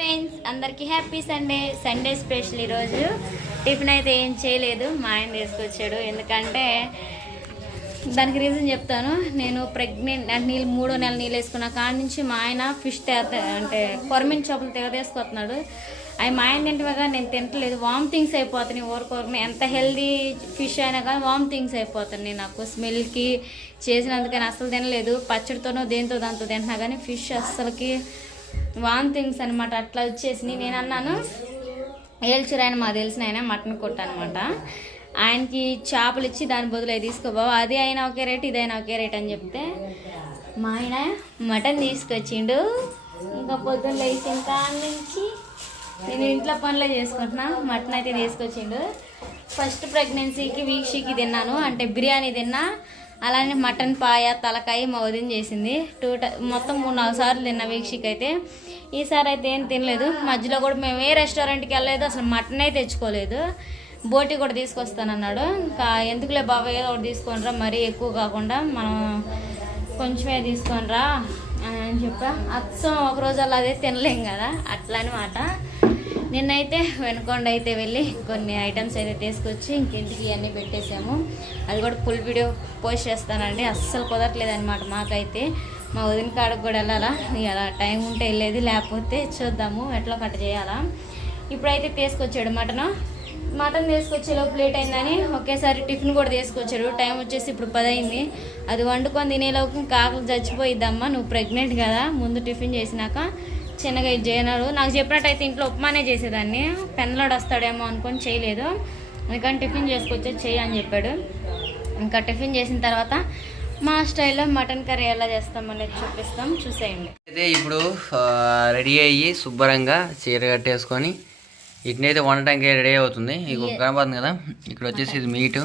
Friends అందరికీ happy Sunday special ఈరోజు tiffin అయితే ఏం చేయలేదు, మా ఆయన తీసుకొచ్చాడు. ఎందుకంటే దానికి రీజన్ చెప్తాను. నేను ప్రెగ్నెంట్ అంటే మూడో నెల నీళ్ళు వేసుకున్న కాడ నుంచి మా ఆయన ఫిష్ అంటే కొరమిన చేపలు తెగదేసుకొస్తున్నాడు. అవి మా ఆయన తింటగా నేను తింటలేదు, వామిటింగ్స్ అయిపోతున్నాయి. ఊరుకోరని ఎంత హెల్దీ ఫిష్ అయినా కానీ వామిటింగ్స్ అయిపోతున్నాయి నాకు స్మెల్కి. చేసినందుకని అస్సలు తినలేదు, పచ్చడితోనో దేంతో దాంతో తింటున్నా కానీ ఫిష్ అస్సలకి వామిటింగ్స్ అనమాట. అట్లా వచ్చేసి నేను అన్నాను, ఏల్చూరు ఆయన మాకు తెలిసిన ఆయన మటన్ కొట్టు అనమాట, ఆయనకి చేపలు ఇచ్చి దాని బదులు అవి తీసుకోబావు, అది అయినా ఒకే రేట్ ఇదైనా ఒకే రేట్ అని చెప్తే మా ఆయన మటన్ తీసుకొచ్చిండు. ఇంకా పొద్దున్న లేచిన కాడ నుంచి నేను ఇంట్లో పనులే చేసుకుంటున్నా. మటన్ అయితే తీసుకొచ్చిండు. ఫస్ట్ ప్రెగ్నెన్సీకి వీక్షకి తిన్నాను, అంటే బిర్యానీ తిన్నా, అలానే మటన్ పాయ తలకాయ మా వదిన చేసింది. మొత్తం 3-4 సార్లు తిన్నా వీక్షకి అయితే. ఈసారి అయితే ఏం తినలేదు. మధ్యలో కూడా మేము ఏ రెస్టారెంట్కి వెళ్ళలేదు, అసలు మటనే తెచ్చుకోలేదు. బోటి కూడా తీసుకొస్తానన్నాడు. ఇంకా ఎందుకులే బాబా ఏదో ఒకటి తీసుకొనిరా, మరీ ఎక్కువ కాకుండా మనం కొంచెమే తీసుకొనిరా అని చెప్పా. అచ్చం ఒకరోజు అలా అదే తినలేం కదా, అట్లా అనమాట. నిన్నైతే వెనుకొండ అయితే వెళ్ళి కొన్ని ఐటమ్స్ అయితే తీసుకొచ్చి ఇంకెందుకు ఇవన్నీ పెట్టేసాము. అది కూడా ఫుల్ వీడియో పోస్ట్ చేస్తానండి. అస్సలు కుదరట్లేదు అనమాట మాకైతే. మా వదిన కాడకు కూడా వెళ్ళాలా, ఇలా టైం ఉంటే వెళ్ళేది, లేకపోతే చూద్దాము ఎట్లా కట్ చేయాలా. ఇప్పుడైతే తీసుకొచ్చాడు మటన్ తీసుకొచ్చేలోపు లేట్ అయిందని ఒకేసారి టిఫిన్ కూడా తీసుకొచ్చాడు. టైం వచ్చేసి ఇప్పుడు 10 అయింది. అది వండుకొని తినేలోపు కాకులు చచ్చిపోయిద్దమ్మా, నువ్వు ప్రెగ్నెంట్ కదా, ముందు టిఫిన్ చేసినాక చిన్నగా ఇది చేయనాడు. నాకు చెప్పినట్టయితే ఇంట్లో ఉప్మానే చేసేదాన్ని, పెన్లోడు వస్తాడేమో అనుకొని చేయలేదు. అందుకని టిఫిన్ చేసుకొచ్చే చెయ్యి అని చెప్పాడు. ఇంకా టిఫిన్ చేసిన తర్వాత మా స్టైల్లో మటన్ కర్రీ ఎలా చేస్తామనేది చూపిస్తాం, చూసేయండి. అయితే ఇప్పుడు రెడీ అయ్యి శుభ్రంగా చీర కట్టేసుకొని ఇటునైతే వండటానికి రెడీ అవుతుంది. ఇక కనపడుతుంది కదా, ఇక్కడ వచ్చేసి ఇది మీటు,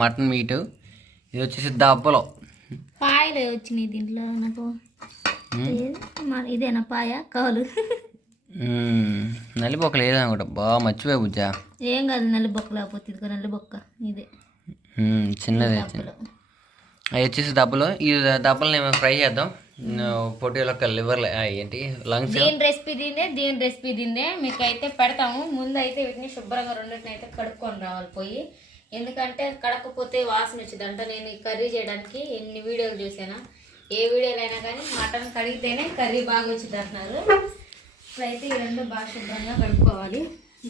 మటన్ మీటు. ఇది వచ్చేసి దప్పలో పాయలు వచ్చినాయి దీంట్లో. నాకు ఇదేనా పాయ కాలు నల్లిబొక్క లేదనుకుంటా, బాగా మర్చిపోయా బుజ్జా. ఏం కాదు, నల్లిబొక్క లేకపోతే ఇది నల్లిబొక్క ఇదే చిన్నది. అవి వచ్చేసి దప్పలు. ఈ దప్పలని ఫ్రై చేద్దాం. పొట్టేలో లివర్ ఏంటి లంగ్స్. దీని రెసిపీ తిందే మీకు అయితే పెడతాము. ముందు అయితే వీటిని శుభ్రంగా రెండింటిని అయితే కడుక్కొని రావాలి పోయి, ఎందుకంటే కడకపోతే వాసన వచ్చిందంట. నేను ఈ కర్రీ చేయడానికి ఎన్ని వీడియోలు చూసానా, ఏ వీడియోలు అయినా కానీ మటన్ కడిగితేనే కర్రీ బాగా వచ్చింది అంటున్నారు. ఇప్పుడైతే ఈ రెండు బాగా శుభ్రంగా కడుక్కోవాలి.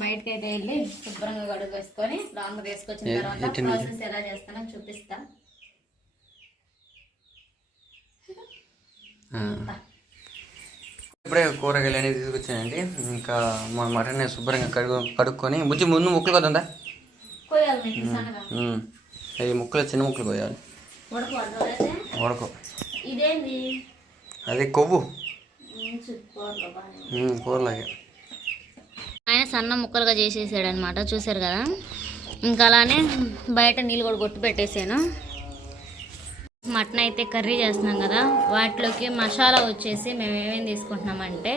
బయటకు అయితే వెళ్ళి శుభ్రంగా కడుక్కేసుకొని లాంగ్ తీసుకొచ్చిన తర్వాత ప్రాసెస్ ఎలా చేస్తానో చూపిస్తా. ఇప్పుడే కూరగాయలు అనేది తీసుకొచ్చానండి. ఇంకా మా మటన్ శుభ్రంగా కడుక్కొని బుజ్జి ముందు ముక్కలు కొద్దా అవి ముక్కలు చిన్న ముక్కలు కోయాలి. ఉడకో అది కొవ్వు కూరలాగే. ఆయన సన్న ముక్కలుగా చేసేసాడు అనమాట, చూసారు కదా. ఇంకా అలానే బయట నీళ్ళు కూడా కొట్టు పెట్టేసాను. మటన్ అయితే కర్రీ చేస్తున్నాం కదా, వాటిలోకి మసాలా వచ్చేసి మేము ఏమేమి తీసుకుంటున్నామంటే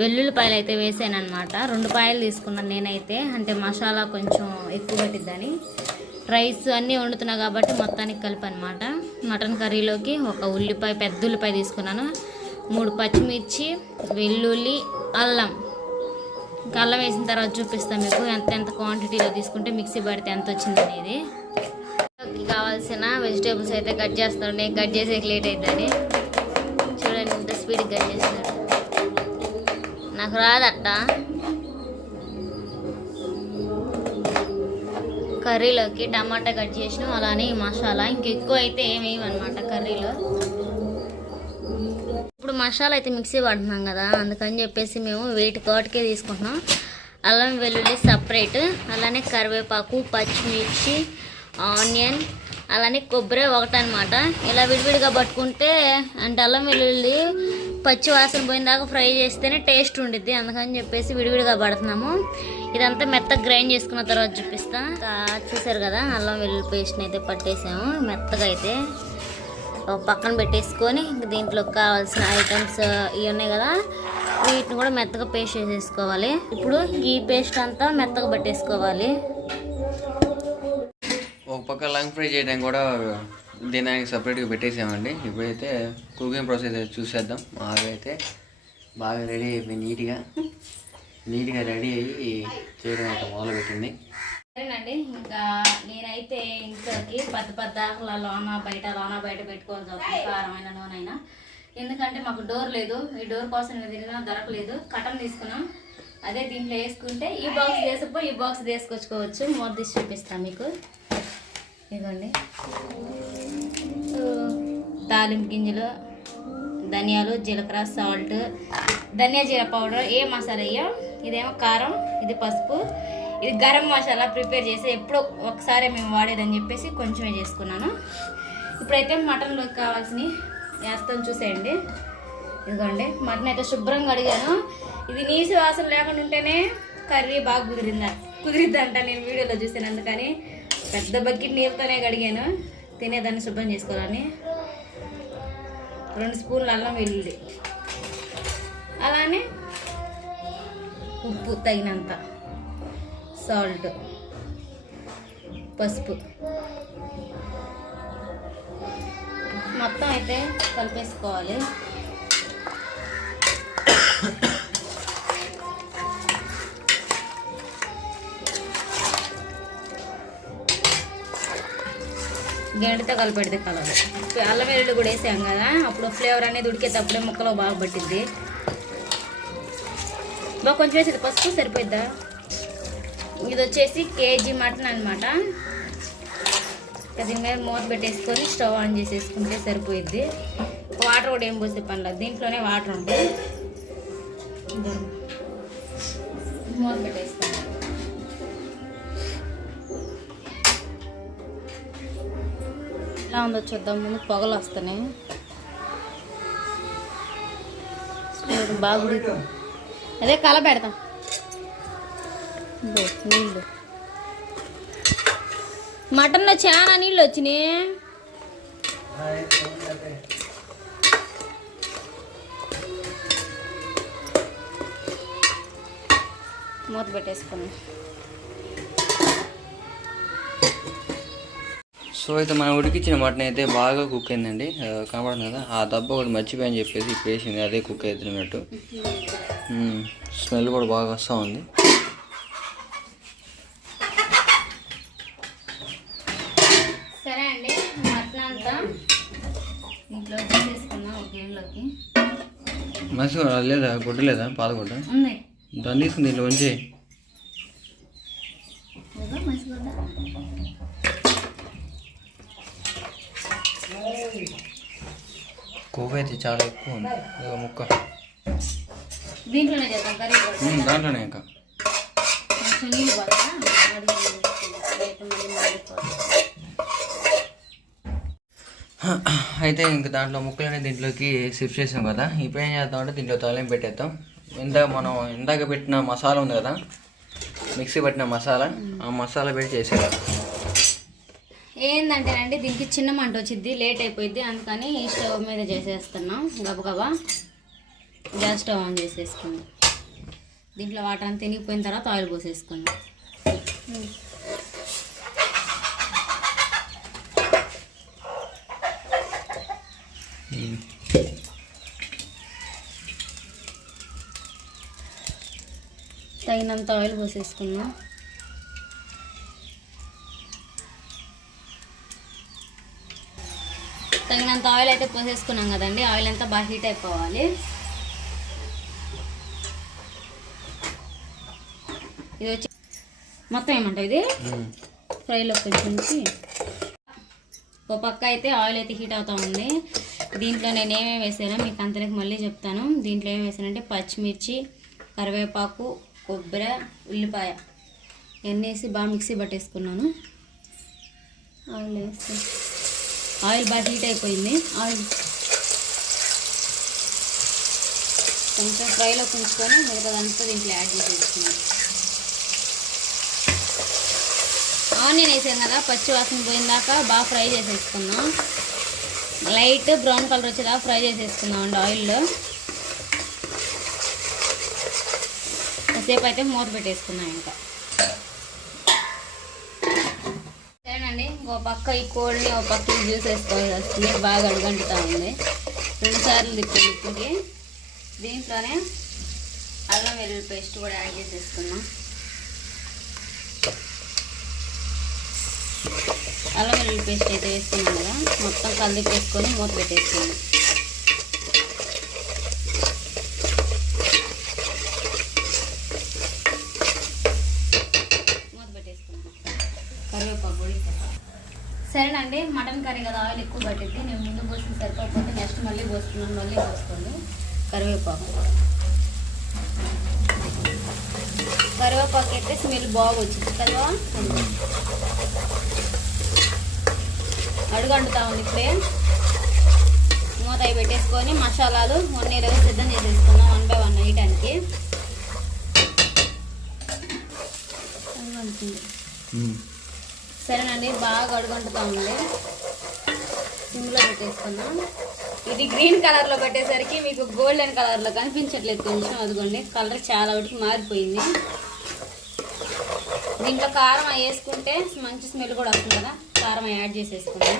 వెల్లుల్లిపాయలు అయితే వేసాను అనమాట. 2 పాయలు తీసుకున్నాను నేనైతే, అంటే మసాలా కొంచెం ఎక్కువ పట్టిద్దని. రైస్ అన్నీ వండుతున్నా కాబట్టి మొత్తానికి కలిపి అనమాట. మటన్ కర్రీలోకి ఒక ఉల్లిపాయ, పెద్ద ఉల్లిపాయ తీసుకున్నాను, 3 పచ్చిమిర్చి, వెల్లుల్లి, అల్లం. ఇంకా అల్లం వేసిన తర్వాత చూపిస్తాను మీకు ఎంత క్వాంటిటీలో తీసుకుంటే మిక్సీ పడితే ఎంత వచ్చింది అనేది. కావాల్సిన వెజిటేబుల్స్ అయితే కట్ చేస్తాను. నేను కట్ చేసేకి లేట్ అవుతుంది. చూడండి ఇంత స్పీడ్గా కట్ చేస్తున్నాడు, నాకు రాదట్ట. కర్రీలోకి టమాటా కట్ చేసిన, అలానే మసాలా ఇంకెక్కువ అయితే ఏమేమన్నమాట కర్రీలో. ఇప్పుడు మసాలా అయితే మిక్సీ పడుతున్నాం కదా, అందుకని చెప్పేసి మేము వెయిట్ కాటుకే తీసుకుంటున్నాం. అల్లం వెల్లుల్లి సపరేట్, అలానే కరివేపాకు, పచ్చిమిర్చి, ఆనియన్, అలానే కొబ్బరి ఒకటనమాట. ఇలా విడివిడిగా పట్టుకుంటే అంటే అల్లం వెల్లుల్లి పచ్చి వాసన పోయిన దాకా ఫ్రై చేస్తేనే టేస్ట్ ఉండిద్ది, అందుకని చెప్పేసి విడివిడిగా పడుతున్నాము. ఇదంతా మెత్తగా గ్రైండ్ చేసుకున్న తర్వాత చూపిస్తా. చూసారు కదా, అల్లం వెల్లుల్లి పేస్ట్ని అయితే పట్టేసాము మెత్తగా. అయితే పక్కన పెట్టేసుకొని దీంట్లోకి కావాల్సిన ఐటమ్స్ ఇవి ఉన్నాయి కదా, వీటిని కూడా మెత్తగా పేస్ట్ చేసేసుకోవాలి. ఇప్పుడు ఈ పేస్ట్ అంతా మెత్తగా పట్టేసుకోవాలి. ఒక పక్క లాంగ్ ఫ్రై చేయడానికి కూడా దీనికి సపరేట్గా పెట్టేసామండి. ఇప్పుడైతే కుకింగ్ ప్రాసెస్ చూసేద్దాం. మాకైతే బాగా రెడీ అయిపోయింది, నీట్గా రెడీ అయ్యి చేయడం అయితే మొదలుపెట్టింది. సరేనండి, ఇంకా నేనైతే ఇంట్లోకి పెద్ద లోన బయట పెట్టుకోవాల్సి వస్తుంది, కారమైన నూనె అయినా. ఎందుకంటే మాకు డోర్ లేదు, ఈ డోర్ కోసం తిరిగినా దొరకలేదు. కటన్ తీసుకున్నాం, అదే దీంట్లో వేసుకుంటే ఈ బాక్స్ తీసుకొచ్చుకోవచ్చు. మూత తీసి చూపిస్తాను మీకు. ఇదిగోండి, తాలింపు గింజలు, ధనియాలు, జీలకర్ర, సాల్ట్, ధనియా జీర పౌడర్, ఏ మసాలా వేయం. ఇదేమో కారం, ఇది పసుపు, ఇది గరం మసాలా ప్రిపేర్ చేసి ఎప్పుడో ఒకసారి మేము వాడేదని చెప్పేసి కొంచెమే చేసుకున్నాను. ఇప్పుడైతే మటన్లోకి కావాల్సినవి వేస్తాను, చూసేయండి. ఇదిగోండి, మటన్ అయితే శుభ్రంగా అడిగాను. ఇది నీసు వాసన లేకుండా ఉంటేనే కర్రీ బాగా కుదిరిద్దంట. నేను వీడియోలో చూసాను, అందుకని పెద్ద బకెట్ నీళ్ళతోనే కడిగాను. తినేదాన్ని శుభ్రం చేసుకోవాలని. 2 స్పూన్లు అల్లం వెల్లుల్లి, అలానే ఉప్పు తగినంత, సాల్ట్, పసుపు మొత్తం అయితే కలిపేసుకోవాలి. గంటతో కలిపెడితే కలదు. అల్లం వెల్లుల్లి కూడా వేసాం కదా, అప్పుడు ఫ్లేవర్ అనేది ఉడికేటప్పుడే ముక్కలో బాగా పట్టిద్ది. బాగా కొంచెం వేసేది పసుపు సరిపోద్దా. ఇది వచ్చేసి కేజీ మటన్ అనమాట. దీని మీద మూత పెట్టేసుకొని స్టవ్ ఆన్ చేసేసుకుంటే సరిపోయిద్ది. వాటర్ కూడా ఏం పోసే పని లేదు, దీంట్లోనే వాటర్ ఉంటాయి. మూత పెట్టేసుకోండి. ఎలా ఉందో చూద్దాం. ముందు పొగలు వస్తున్నాయి, బాగా అదే కల పెడతాం. నీళ్ళు, మటన్లో చాలా నీళ్ళు వచ్చినాయి. మూత పెట్టేసుకున్నాం. సో అయితే మనం ఉడికించిన మటన్ అయితే బాగా కుక్ అయిందండి. కనపడుతుంది కదా, ఆ దెబ్బ ఒకటి మర్చిపోయని చెప్పేసి ఇప్పుడు వేసింది, అదే కుక్ అవుతున్నట్టు. స్మెల్ కూడా బాగా వస్తూ ఉంది. సరే అండి, మటన్ అంతా ఇంట్లో తీసేసుకున్నాం ఒక గిన్నెలోకి. మంచిగా లేదా, గుడ్డ లేదా, పాలగుడ్డ ఉన్నాయి, దాన్ని తీసుకుని దీంట్లో ఉంచి కొవ్వు అయితే చాలా ఎక్కువ ఉంది. ముక్క దీంట్లోనే చేద్దాం కర్రీ, దాంట్లోనే ఇంకా నీళ్ళు అయితే ఇంక దాంట్లో ముక్కలనే దీంట్లోకి షిఫ్ట్ చేసాం కదా. ఇప్పుడు ఏం చేద్దామంటే దీంట్లో తాలింపు పెట్టేద్దాం. ఇందాక పెట్టిన మసాలా ఉంది కదా, మిక్సీ పట్టిన మసాలా, ఆ మసాలా పెట్టి చేసేద్దాం. ఏంటంటేనండి దీనికి చిన్న మంట వచ్చింది, లేట్ అయిపోయింది, అందుకని ఈ స్టవ్ మీద చేసేస్తున్నాం. గబగబా గ్యాస్ స్టవ్ ఆన్ చేసేసుకుందాం. దీంట్లో వాటర్ అంతా తినిగిపోయిన తర్వాత ఆయిల్ పోసేసుకుందాం. తగినంత ఆయిల్ పోసేసుకుందాం. తగినంత ఆయిల్ అయితే పోసేసుకున్నాం కదండి. ఆయిల్ అంతా బాగా హీట్ అయిపోవాలి. ఇది వచ్చి మొత్తం ఏమంటావు ఇది ఫ్రైలో కొంచెం ఒక పక్క అయితే ఆయిల్ అయితే హీట్ అవుతూ ఉంది. దీంట్లో నేను ఏమేమి వేసానో మీకు అంతలోకి మళ్ళీ చెప్తాను. దీంట్లో ఏమేమి వేసానంటే పచ్చిమిర్చి, కరివేపాకు, కొబ్బరి, ఉల్లిపాయ ఇవన్నీ వేసి బాగా మిక్సీ పట్టేసుకున్నాను. ఆయిల్ వేసి ఆయిల్ బాగా హీట్ అయిపోయింది. ఆయిల్ కొంచెం ఫ్రైలో ఉంచుకొని మిగతాదంతా దీంట్లో యాడ్ చేసేసుకున్నాను. ఆనియన్ వేసాను కదా, పచ్చి వాసన పోయిన దాకా బాగా ఫ్రై చేసేసుకున్నాం. లైట్ బ్రౌన్ కలర్ వచ్చేదాకా ఫ్రై చేసేసుకున్నాం అండి ఆయిల్లో. కాసేపు అయితే మూత పెట్టేసుకున్నాం. ఇంకా సరేనండి, ఇంకో పక్క ఈ కోడిని ఒక పక్క జ్యూస్ వేసుకోవాల్సి వస్తుంది. బాగా అడుగంటుతా ఉంది. 2 సార్లు తిప్పి దీంట్లోనే అల్లం వెల్లుల్లి పేస్ట్ కూడా యాడ్ చేసేసుకున్నాం. అల్లం వెల్లుల్లి పేస్ట్ అయితే వేసుకున్నాం కదా, మొత్తం కలిపి వేసుకొని మూత పెట్టేసుకున్నాం. మూత పెట్టేసుకున్నాం. కరివేపాకు పొడి. సరేనండి, మటన్ కర్రీ కదా ఆయిల్ ఎక్కువ పట్టింది. నేను ముందు పోసిన సరిపోకపోతే నెక్స్ట్ మళ్ళీ పోస్తున్నాను, మళ్ళీ పోసుకోండి. కరివేపాకు అయితే స్మెల్ బాగా వచ్చింది కదా. అడుగు అంటుతా ఉంది. ఇప్పుడే మూత అవి పెట్టేసుకొని మసాలాలు 1 రోజు సిద్ధం చేసేసుకున్నాం 1 by 1 వేయడానికి. సరేనండి, బాగా అడుగంటుతా ఉంది. సిమ్లో పెట్టేసుకున్నాం. ఇది గ్రీన్ కలర్లో పెట్టేసరికి మీకు గోల్డెన్ కలర్లో కనిపించట్లేదు కొంచెం. అదిగోండి, కలర్ చాలా వాటికి మారిపోయింది. దీంట్లో కారం వేసుకుంటే మంచి స్మెల్ కూడా వస్తుంది కదా, కారం యాడ్ చేసేసుకున్నాం.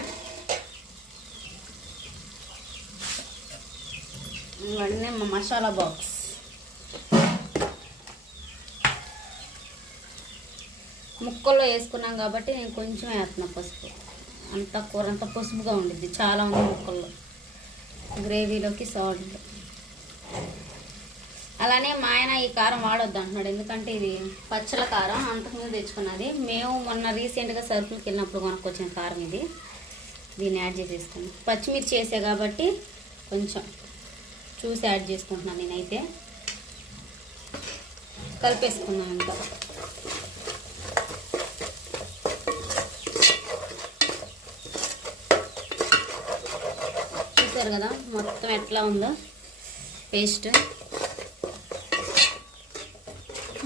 ఇవన్నీ మా మసాలా బాక్స్. ముక్కల్లో వేసుకున్నాం కాబట్టి నేను కొంచెం వేస్తున్నా పసుపు. అంత కూర అంతా పసుపుగా ఉండిద్ది, చాలా ఉంది ముక్కల్లో. గ్రేవీలోకి సాల్ట్. అలానే మా ఆయన ఈ కారం వాడొద్దు అంటున్నాడు, ఎందుకంటే ఇది పచ్చల కారం అంతకుముందు తెచ్చుకున్నది. మేము మొన్న రీసెంట్గా సరుకులకి వెళ్ళినప్పుడు కొనుక్కొచ్చిన కారం ఇది. దీన్ని యాడ్ చేసేసుకున్నాం. పచ్చిమిర్చి వేసే కాబట్టి కొంచెం చూసి యాడ్ చేసుకుంటున్నాను నేనైతే. కలిపేసుకున్నాం ఇంకా. చూసారు కదా మొత్తం ఎట్లా ఉందో పేస్ట్.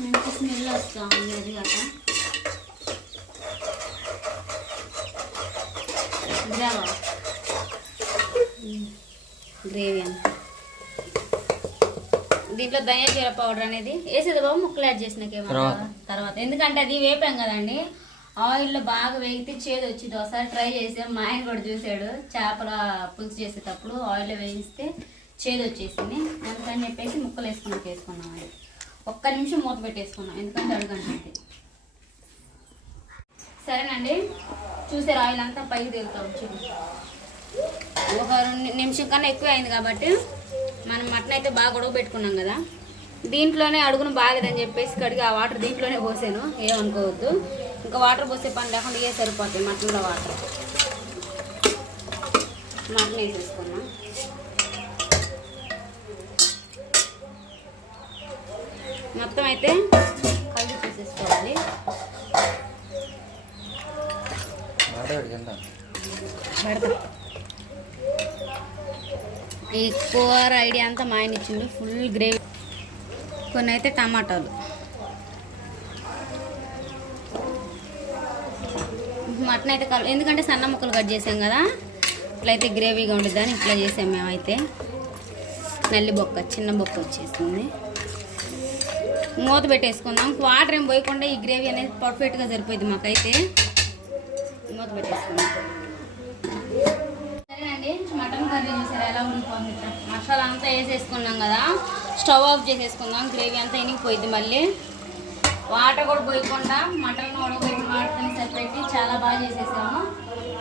మంచి స్మెల్ వస్తూ ఉంది. అది కాక గ్రేవీ అంత. దీంట్లో ధనియా జీర పౌడర్ అనేది వేసేది బాబు, ముక్కలు యాడ్ చేసినాకేమో తర్వాత, ఎందుకంటే అది వేపాం కదండి. ఆయిల్లో బాగా వేగితే చేదు వచ్చింది. ఒకసారి ట్రై చేసాం, మా ఆయన కూడా చూసాడు. చేపల పులుసు చేసేటప్పుడు ఆయిల్లో వేయిస్తే చేదు వచ్చేసింది. అందుకని చెప్పేసి ముక్కలు వేసుకున్నాం. అది 1 నిమిషం మూత పెట్టేసుకున్నాం, ఎందుకంటే అడుగంటుంది. సరేనండి, చూసారు ఆయిల్ అంతా పైకి తేలుతా వచ్చింది. 1 నిమిషం కన్నా ఎక్కువ అయింది కాబట్టి మనం మటన్ అయితే బాగా ఉడకబెట్టుకున్నాం కదా. దీంట్లోనే అడుగును బాగలేదని చెప్పేసి కడిగి ఆ వాటర్ దీంట్లోనే పోసాను, ఏమనుకోవద్దు. ఇంకా వాటర్ పోసే పని లేకుండా ఇవే సరిపోతాయి మటన్లో వాటర్. మటన్ వేసేసుకున్నాం. మొత్తం అయితే కలిపి తీసేసుకోవాలి. ఈ కూర ఐడియా అంతా మా ఆయన ఇచ్చిండు. Full gravy. కొన్ని అయితే టమాటాలు. మటన్ అయితే ఎందుకంటే సన్న ముక్కలు కట్ చేసాం కదా, ఇట్లయితే గ్రేవీగా ఉండిద్దని ఇట్లా చేసాం మేమైతే. నల్లి బొక్క, చిన్న బొక్క వచ్చేసింది. మూత పెట్టేసుకుందాం. వాటర్ ఏం పోయకుండా ఈ గ్రేవీ అనేది పర్ఫెక్ట్గా సరిపోయింది మాకైతే. మూత పెట్టేసుకుందాం. సరేనండి, మటన్ కర్రీ చూసారు ఎలా ఉండిపోతుంది. మసాలా అంతా వేసేసుకున్నాం కదా, స్టవ్ ఆఫ్ చేసేసుకుందాం. గ్రేవీ అంతా ఇనిగిపోయింది. మళ్ళీ వాటర్ కూడా పోయకుండా మటన్ ఉడకబెట్టిన వాటర్ని సరిపెట్టి చాలా బాగా చేసేసాము.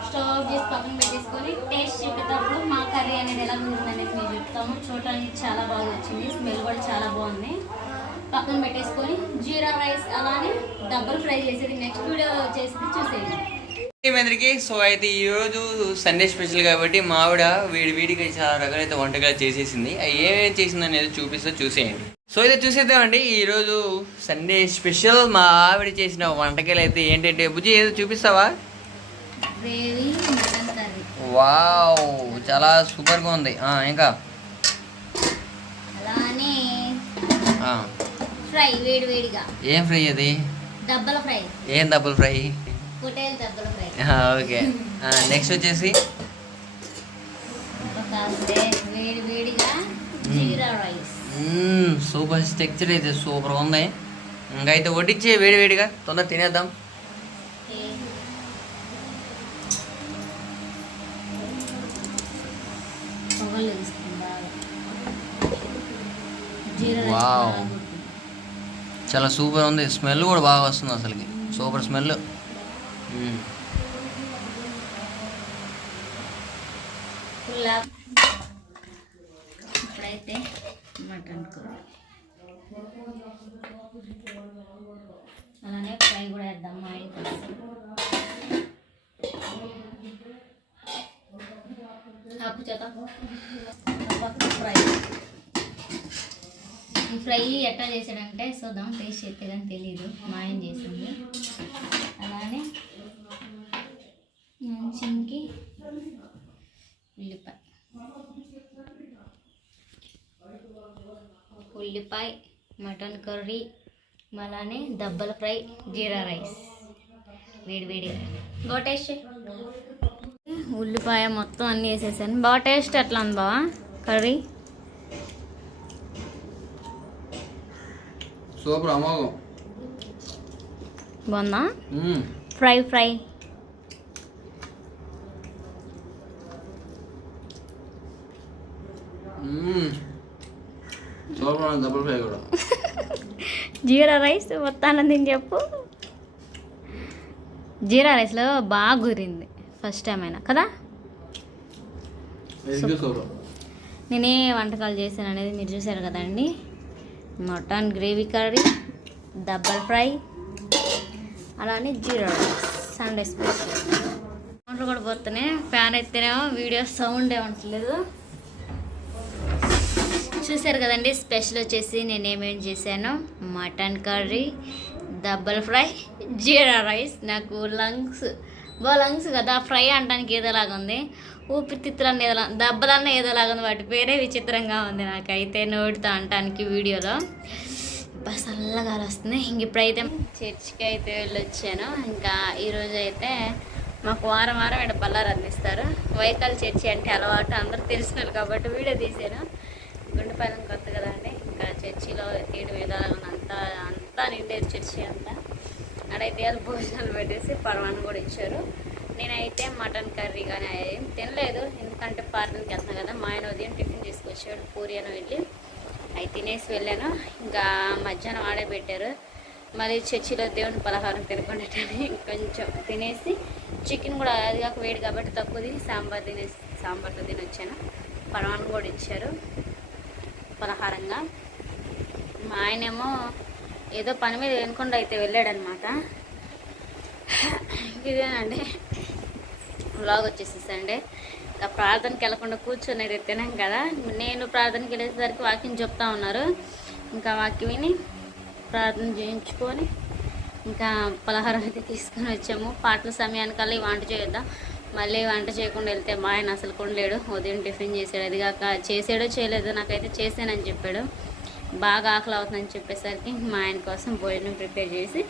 స్టవ్ ఆఫ్ చేసి పక్కన పెట్టేసుకొని టేస్ట్ చెప్పేటప్పుడు మా కర్రీ అనేది ఎలా ఉంటుంది అనేది మేము చెప్తాము. చూడటానికి చాలా బాగా వచ్చింది, స్మెల్ కూడా చాలా బాగుంది. పక్కన పెట్టేసుకొని జీరా రైస్ అలానే డబుల్ ఫ్రై చేసేది నెక్స్ట్ వీడియో చేసేది చూసేది. అందరికీ సో అయితే ఈరోజు సండే స్పెషల్ కాబట్టి మా ఆవిడ వేడిగా చాలా రకాలైతే వంటకాలు చేసేసింది. అవి ఏమేమి చేసింది అనేది చూసేయండి. సో అయితే చూసేద్దామండి. ఈరోజు సండే స్పెషల్ మా ఆవిడ చేసిన వంటకాలు అయితే ఏంటంటే, బుజ్జి ఏదో చూపిస్తావా? వావ్, చాలా సూపర్గా ఉంది. ఇంకా ఫ్రై వేడిగా. ఏం ఫ్రై అది? డబ్బల ఫ్రై. ఏం డబ్బుల్ ఫ్రై? ఓకే. నెక్స్ట్ వచ్చేసి వేడిగా జీరా రైస్. సూపర్ టెక్చర్ అయితే సూపర్ ఉంది. ఇంకైతే వడ్డించి వేడిగా తొందర తినేద్దాం. జీరా వావ్. రైస్ బాగుంటుంది. చాలా సూపర్ ఉంది, స్మెల్ కూడా బాగా వస్తుంది అసలుకి, సూపర్ స్మెల్. ఫుల్ ఇప్పుడైతే మటన్ కూర అలానే ఫ్రై కూడా వేద్దాం మా ఆయన కోసం. ఆపు చేత ఫ్రై. ఈ ఫ్రై ఎట్లా చేసాడంటే చూద్దాం, టేస్ట్ చేస్తే కానీ తెలియదు, మా ఆయన చేసింది. అలానే మంచికి ఉల్లిపాయ, మటన్ కర్రీ, అలానే దబ్బల ఫ్రై, జీరా రైస్ వేడి వేడిగా. బాగా టేస్ట్. ఉల్లిపాయ మొత్తం అన్నీ వేసేసాను. బాగా టేస్ట్ ఎట్లా ఉంది బావా కర్రీ? సూపర్, అమోఘం. బాగుందా? Fry fry super, double fry కూడా. జీరా రైస్ మొత్తానంది చెప్పు. జీరా రైస్లో బాగా కుదిరింది ఫస్ట్ టైం అయినా కదా. నేనే వంటకాలు చేశాను అనేది మీరు చూసారు కదండి. Mutton gravy curry, double fry, అలానే జీరా రైస్, సండే స్పెషల్. వంటలు కూడా పోతున్నాయి. ఫ్యాన్ ఎత్తేనేమో వీడియో సౌండ్ ఏమంటలేదు. చూసారు కదండి, స్పెషల్ వచ్చేసి నేనేమేం చేశాను. Mutton curry, double fry, jeera rice. నాకు లంగ్స్ కదా, ఫ్రై అనడానికి ఏదోలాగా ఉంది, ఊపిరితిత్తులన్నీ ఏదోలా, దెబ్బలన్నా ఏదోలాగా ఉంది, వాటి పేరే విచిత్రంగా ఉంది నాకైతే నోటితో అనటానికి వీడియోలో. బాగా చల్లగా వస్తుంది. ఇంక ఇప్పుడైతే చర్చికి అయితే వెళ్ళొచ్చాను. ఇంకా ఈరోజు అయితే మాకు వారం వారం ఇక్కడ బల్లారు అందిస్తారు. వైకల్ చర్చి అంటే అలవాటు, అందరూ తెలిసినారు కాబట్టి వీడియో తీసాను. గుండెపాలెం కొత్త కదా అండి, ఇంకా చర్చిలో తీయడం ఏదోలాగా అంతా నిండేది చర్చి అంతా. అడైతే వాళ్ళు భోజనాలు పెట్టేసి పరమాన్ని కూడా ఇచ్చారు. నేనైతే మటన్ కర్రీ కానీ ఏం తినలేదు, ఎందుకంటే పార్టీకి వెళ్తాను కదా. మా ఆయన ఉదయం టిఫిన్ తీసుకొచ్చాడు, పూరి అని వెళ్ళి అవి తినేసి వెళ్ళాను. ఇంకా మధ్యాహ్నం ఆడే పెట్టారు. మళ్ళీ చర్చిలో దేవుని పలహారం తినకుండాటని కొంచెం తినేసి, చికెన్ కూడా అది కాక వేడి కాబట్టి తక్కువ తిని సాంబార్తో తిని వచ్చాను. పరమాన్ని కూడా ఇచ్చారు పలహారంగా. మా ఆయనేమో ఏదో పని మీద వెనుకుండా అయితే వెళ్ళాడనమాట. ఇదేనండి వ్లాగ్ వచ్చేసేసండి. ఇంకా ప్రార్థనకి వెళ్ళకుండా కూర్చొని అయితే తినాం కదా. నేను ప్రార్థనకి వెళ్ళేసరికి వాక్యం చెప్తా ఉన్నారు. ఇంకా వాక్యం విని ప్రార్థన చేయించుకొని ఇంకా పలహారం అయితే తీసుకొని వచ్చాము. పాటల సమయానికల్లా వంట చేద్దాం. మళ్ళీ వంట చేయకుండా వెళ్తే మా ఆయన అసలు కొనలేడు. ఉదయం టిఫిన్ చేసాడు, అది కాక చేసాడో చేయలేదో నాకైతే చేసానని చెప్పాడు. బాగా ఆకలి అవుతుందని చెప్పేసరికి మా ఆయన కోసం భోజనం ప్రిపేర్ చేసి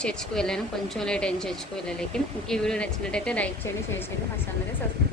చర్చికి వెళ్ళాను. కొంచెం లేట్ అయిన చర్చికి వెళ్ళలేక. ఇంక ఈ వీడియో నచ్చినట్టయితే లైక్ చేయండి, షేర్ చేయండి, మా ఛానల్ని సబ్స్క్రైబ్